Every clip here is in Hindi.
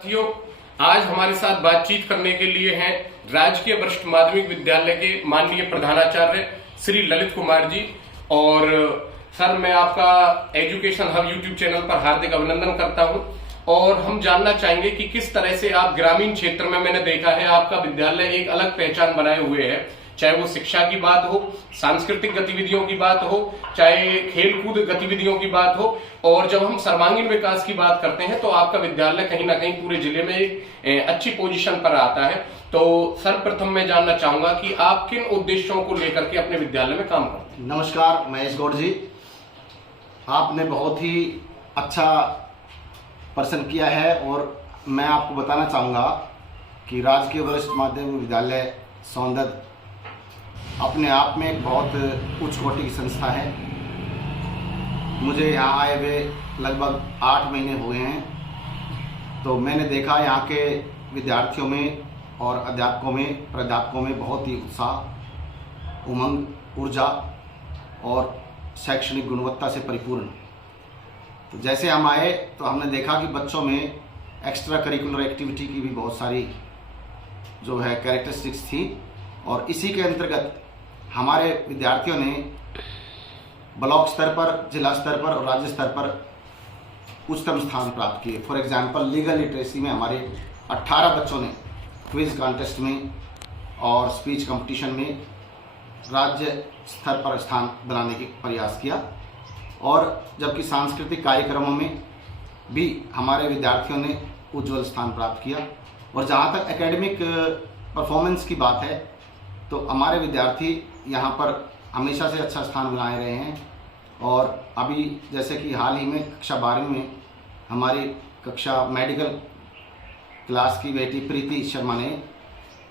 साथियों, आज हमारे साथ बातचीत करने के लिए हैं राजकीय वरिष्ठ माध्यमिक विद्यालय के माननीय प्रधानाचार्य श्री ललित कुमार जी। और सर, मैं आपका एजुकेशन हब यूट्यूब चैनल पर हार्दिक अभिनंदन करता हूं। और हम जानना चाहेंगे कि किस तरह से आप ग्रामीण क्षेत्र में, मैंने देखा है आपका विद्यालय एक अलग पहचान बनाए हुए है, चाहे वो शिक्षा की बात हो, सांस्कृतिक गतिविधियों की बात हो, चाहे खेलकूद गतिविधियों की बात हो। और जब हम सर्वांगीण विकास की बात करते हैं तो आपका विद्यालय कहीं ना कहीं पूरे जिले में एक अच्छी पोजीशन पर आता है। तो सर्वप्रथम मैं जानना चाहूंगा कि आप किन उद्देश्यों को लेकर के अपने विद्यालय में काम करते हैं। नमस्कार महेश गौड़ जी, आपने बहुत ही अच्छा प्रश्न किया है। और मैं आपको बताना चाहूँगा कि राजकीय वरिष्ठ माध्यमिक विद्यालय सौंदर्य अपने आप में एक बहुत उच्च कोटि की संस्था है। मुझे यहाँ आए हुए लगभग 8 महीने हुए हैं, तो मैंने देखा यहाँ के विद्यार्थियों में और अध्यापकों में, प्राध्यापकों में बहुत ही उत्साह, उमंग, ऊर्जा और शैक्षणिक गुणवत्ता से परिपूर्ण। तो जैसे हम आए तो हमने देखा कि बच्चों में एक्स्ट्रा करिकुलर एक्टिविटी की भी बहुत सारी जो है कैरेक्टरिस्टिक्स थी। और इसी के अंतर्गत हमारे विद्यार्थियों ने ब्लॉक स्तर पर, जिला स्तर पर और राज्य स्तर पर उच्चतम स्थान प्राप्त किए। फॉर एग्जांपल, लीगल लिटरेसी में हमारे 18 बच्चों ने क्विज कॉन्टेस्ट में और स्पीच कंपटीशन में राज्य स्तर पर स्थान बनाने की प्रयास किया। और जबकि सांस्कृतिक कार्यक्रमों में भी हमारे विद्यार्थियों ने उज्जवल स्थान प्राप्त किया। और जहाँ तक एकेडमिक परफॉर्मेंस की बात है तो हमारे विद्यार्थी यहाँ पर हमेशा से अच्छा स्थान बनाए रहे हैं। और अभी जैसे कि हाल ही में कक्षा 12वीं में हमारी कक्षा मेडिकल क्लास की बेटी प्रीति शर्मा ने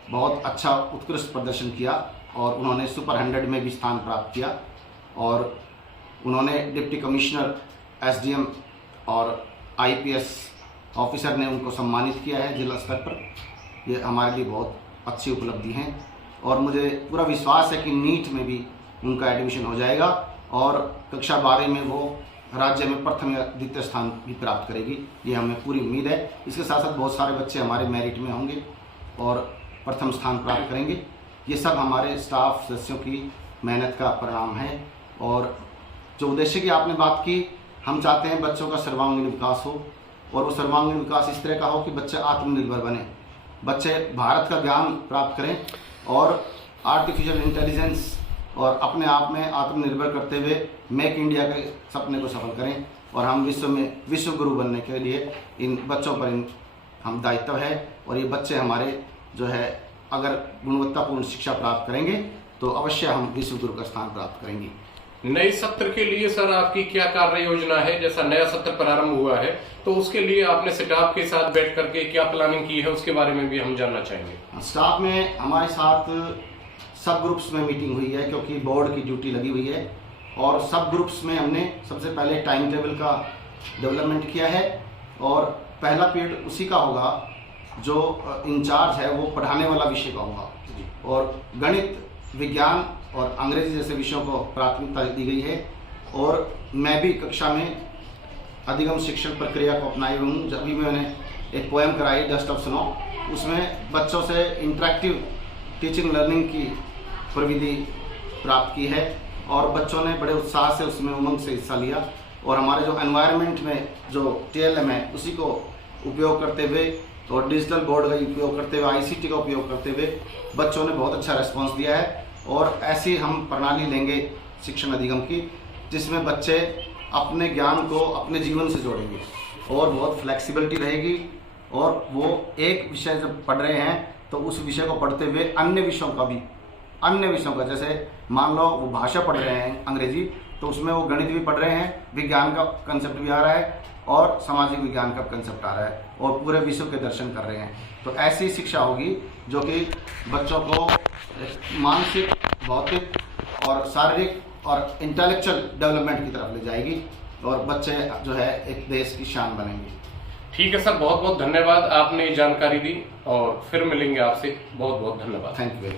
बहुत अच्छा उत्कृष्ट प्रदर्शन किया और उन्होंने सुपर 100 में भी स्थान प्राप्त किया। और उन्होंने डिप्टी कमिश्नर, एसडीएम और आईपीएस ऑफिसर ने उनको सम्मानित किया है जिला स्तर पर। ये हमारे लिए बहुत अच्छी उपलब्धि है और मुझे पूरा विश्वास है कि नीट में भी उनका एडमिशन हो जाएगा और कक्षा 12 में वो राज्य में प्रथम या द्वितीय स्थान भी प्राप्त करेगी, ये हमें पूरी उम्मीद है। इसके साथ साथ बहुत सारे बच्चे हमारे मेरिट में होंगे और प्रथम स्थान प्राप्त करेंगे। ये सब हमारे स्टाफ सदस्यों की मेहनत का परिणाम है। और जो उद्देश्य की आपने बात की, हम चाहते हैं बच्चों का सर्वांगीण विकास हो। और वो सर्वांगीण विकास इस तरह का हो कि बच्चे आत्मनिर्भर बने, बच्चे भारत का ज्ञान प्राप्त करें और आर्टिफिशियल इंटेलिजेंस और अपने आप में आत्मनिर्भर करते हुए मेक इंडिया के सपने को सफल करें। और हम विश्व में विश्व गुरु बनने के लिए इन बच्चों पर हम दायित्व है। और ये बच्चे हमारे जो है अगर गुणवत्तापूर्ण शिक्षा प्राप्त करेंगे तो अवश्य हम विश्व गुरु का स्थान प्राप्त करेंगे। नए सत्र के लिए सर आपकी क्या कार्य योजना है? जैसा नया सत्र प्रारंभ हुआ है तो उसके लिए आपने स्टाफ के साथ बैठ करके क्या प्लानिंग की है, उसके बारे में भी हम जानना चाहेंगे। स्टाफ में हमारे साथ सब ग्रुप्स में मीटिंग हुई है क्योंकि बोर्ड की ड्यूटी लगी हुई है। और सब ग्रुप्स में हमने सबसे पहले टाइम टेबल का डेवलपमेंट किया है और पहला पीरियड उसी का होगा जो इंचार्ज है वो पढ़ाने वाला विषय का होगा। और गणित, विज्ञान और अंग्रेजी जैसे विषयों को प्राथमिकता दी गई है। और मैं भी कक्षा में अधिगम शिक्षण प्रक्रिया को अपनाए हुए हूँ। जब भी मैंने एक पोएम कराई डस्ट ऑफ स्नो, उसमें बच्चों से इंटरेक्टिव टीचिंग लर्निंग की प्रविधि प्राप्त की है और बच्चों ने बड़े उत्साह से उसमें उमंग से हिस्सा लिया। और हमारे जो एनवायरनमेंट में जो TLM है उसी को उपयोग करते हुए और डिजिटल बोर्ड का उपयोग करते हुए, ICT का उपयोग करते हुए बच्चों ने बहुत अच्छा रिस्पॉन्स दिया है। और ऐसी हम प्रणाली लेंगे शिक्षण अधिगम की जिसमें बच्चे अपने ज्ञान को अपने जीवन से जोड़ेंगे और बहुत फ्लेक्सिबिलिटी रहेगी। और वो एक विषय जब पढ़ रहे हैं तो उस विषय को पढ़ते हुए अन्य विषयों का जैसे मान लो वो भाषा पढ़ रहे हैं अंग्रेजी, तो उसमें वो गणित भी पढ़ रहे हैं, विज्ञान का कंसेप्ट भी आ रहा है और सामाजिक विज्ञान का कंसेप्ट आ रहा है और पूरे विश्व के दर्शन कर रहे हैं। तो ऐसी शिक्षा होगी जो कि बच्चों को मानसिक, भौतिक और शारीरिक और इंटेलेक्चुअल डेवलपमेंट की तरफ ले जाएगी और बच्चे जो है एक देश की शान बनेंगे। ठीक है सर, बहुत बहुत धन्यवाद, आपने जानकारी दी और फिर मिलेंगे आपसे। बहुत बहुत धन्यवाद। Thank you.